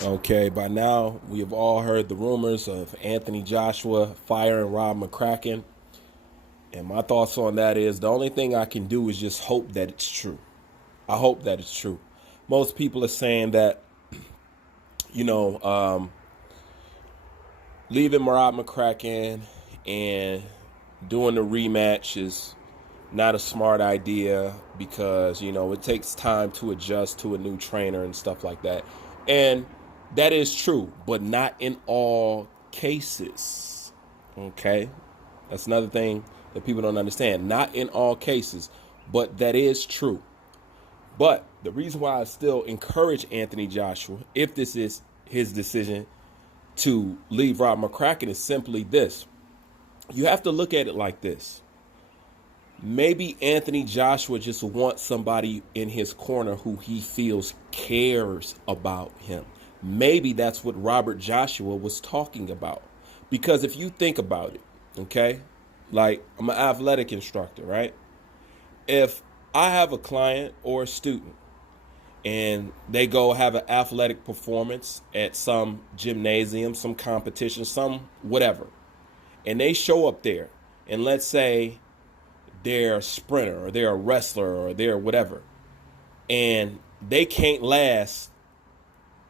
Okay, by now we have all heard the rumors of Anthony Joshua firing Rob McCracken. And my thoughts on that is the only thing I can do is just hope that it's true. I hope that it's true. Most people are saying that, you know, leaving Rob McCracken and doing the rematch is not a smart idea because, it takes time to adjust to a new trainer and stuff like that. And that is true, but not in all cases. Okay? That's another thing that people don't understand. Not in all cases, but that is true. But the reason why I still encourage Anthony Joshua, if this is his decision to leave Rob McCracken, is simply this. You have to look at it like this. Maybe Anthony Joshua just wants somebody in his corner who he feels cares about him. Maybe that's what Robert Joshua was talking about. Because if you think about it, okay, like I'm an athletic instructor, right? If I have a client or a student and they go have an athletic performance at some gymnasium, some competition, some whatever, and they show up there and let's say they're a sprinter or they're a wrestler or they're whatever, and they can't last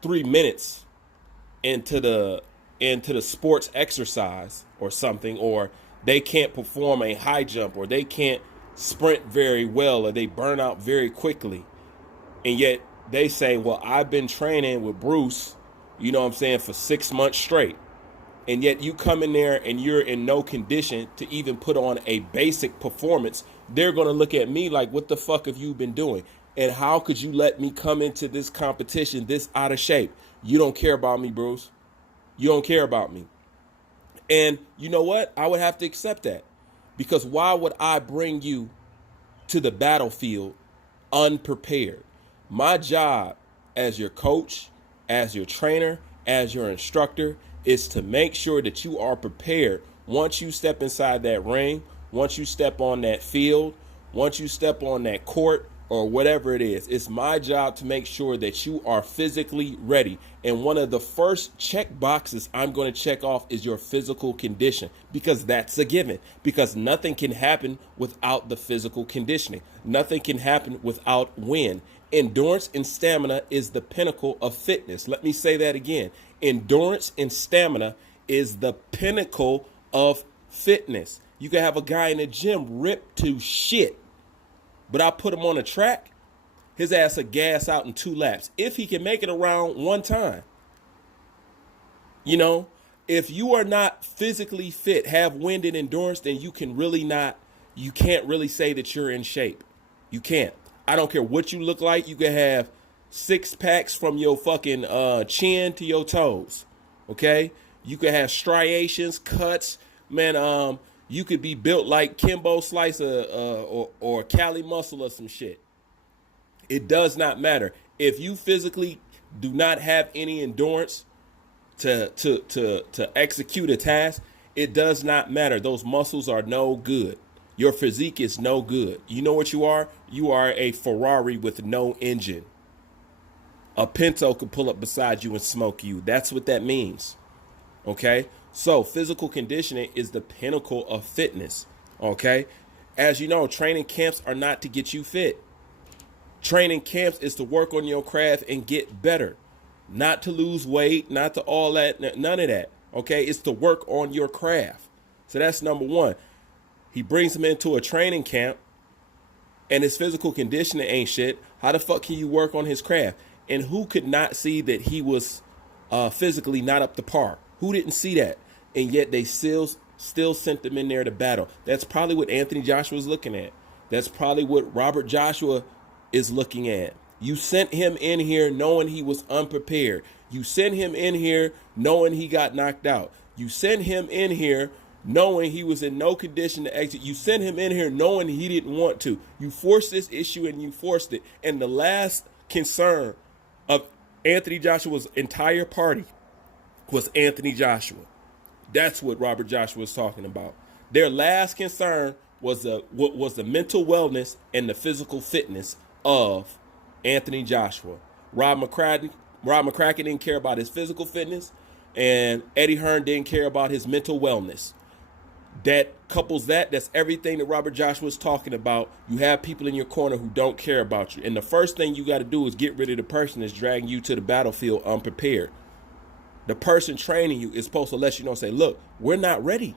3 minutes into the sports exercise or something, or they can't perform a high jump, or they can't sprint very well, or they burn out very quickly, and yet they say, well, I've been training with Bruce, for 6 months straight. And yet you come in there and you're in no condition to even put on a basic performance. They're going to look at me like, what the fuck have you been doing? And how could you let me come into this competition this out of shape? You don't care about me, Bruce. You don't care about me. And you know what? I would have to accept that. Because why would I bring you to the battlefield unprepared? My job as your coach, as your trainer, as your instructor, is to make sure that you are prepared once you step inside that ring, once you step on that field, once you step on that court, or whatever it is. It's my job to make sure that you are physically ready. And one of the first check boxes I'm going to check off is your physical condition, because that's a given, because nothing can happen without the physical conditioning. Nothing can happen without wind. Endurance and stamina is the pinnacle of fitness. Let me say that again. Endurance and stamina is the pinnacle of fitness. You can have a guy in the gym ripped to shit, but I put him on a track, his ass will gas out in 2 laps if he can make it around one time. If you are not physically fit, have wind and endurance, then you can't really say that you're in shape. You can't. I don't care what you look like. You can have 6 packs from your fucking chin to your toes. Okay? You could have striations, cuts, man. You could be built like Kimbo Slice or Cali Muscle or some shit. It does not matter. If you physically do not have any endurance to execute a task, it does not matter. Those muscles are no good. Your physique is no good. You know what you are? You are a Ferrari with no engine. A Pinto could pull up beside you and smoke you. That's what that means. Okay? So physical conditioning is the pinnacle of fitness. Okay? As you know, training camps are not to get you fit. Training camps is to work on your craft and get better. Not to lose weight, not to all that, none of that. Okay? It's to work on your craft. So that's number one. He brings him into a training camp and his physical conditioning ain't shit. How the fuck can you work on his craft? And who could not see that he was physically not up to par? Who didn't see that? And yet they still sent him in there to battle. That's probably what Anthony Joshua is looking at. That's probably what Robert Joshua is looking at. You sent him in here knowing he was unprepared. You sent him in here knowing he got knocked out. You sent him in here knowing he was in no condition to exit. You sent him in here knowing he didn't want to. You forced this issue and you forced it. And the last concern of Anthony Joshua's entire party was Anthony Joshua. That's what Robert Joshua was talking about. Their last concern was the mental wellness and the physical fitness of Anthony Joshua. Rob McCracken Rob McCracken didn't care about his physical fitness, and Eddie Hearn didn't care about his mental wellness. That couples that's everything that Robert Joshua was talking about. You have people in your corner who don't care about you. And the first thing you got to do is get rid of the person that's dragging you to the battlefield unprepared. The person training you is supposed to let you know, say, look, we're not ready.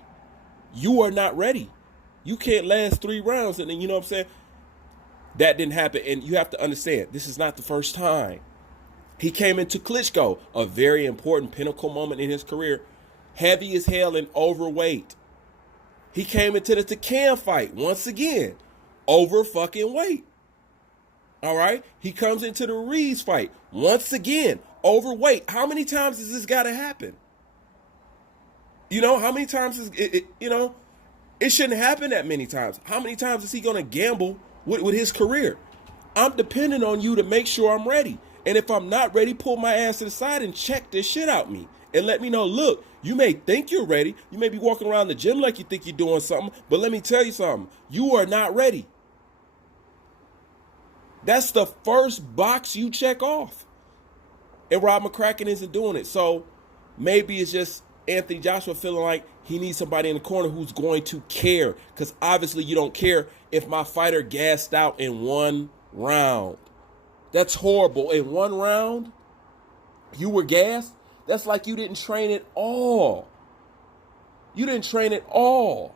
You are not ready. You can't last 3 rounds. And then, you know what I'm saying? That didn't happen. And you have to understand, this is not the first time. He came into Klitschko, a very important pinnacle moment in his career, heavy as hell and overweight. He came into the Takan fight once again, over fucking weight. All right? He comes into the Reeves fight once again, overweight. How many times has this got to happen? You know, how many times is it, you know, it shouldn't happen that many times. How many times is he going to gamble with his career? I'm depending on you to make sure I'm ready. And if I'm not ready, pull my ass to the side and check this shit out me. And let me know, look, you may think you're ready. You may be walking around the gym like you think you're doing something. But let me tell you something. You are not ready. That's the first box you check off. And Rob McCracken isn't doing it. So maybe it's just Anthony Joshua feeling like he needs somebody in the corner who's going to care. Because obviously you don't care if my fighter gassed out in 1 round. That's horrible. In 1 round, you were gassed. That's like you didn't train at all. You didn't train at all.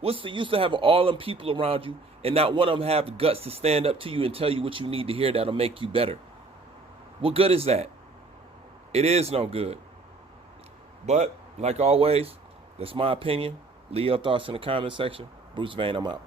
What's the use to have all them people around you and not one of them have the guts to stand up to you and tell you what you need to hear that'll make you better? What good is that? It is no good. But, like always, that's my opinion. Leave your thoughts in the comment section. Bruce Vane, I'm out.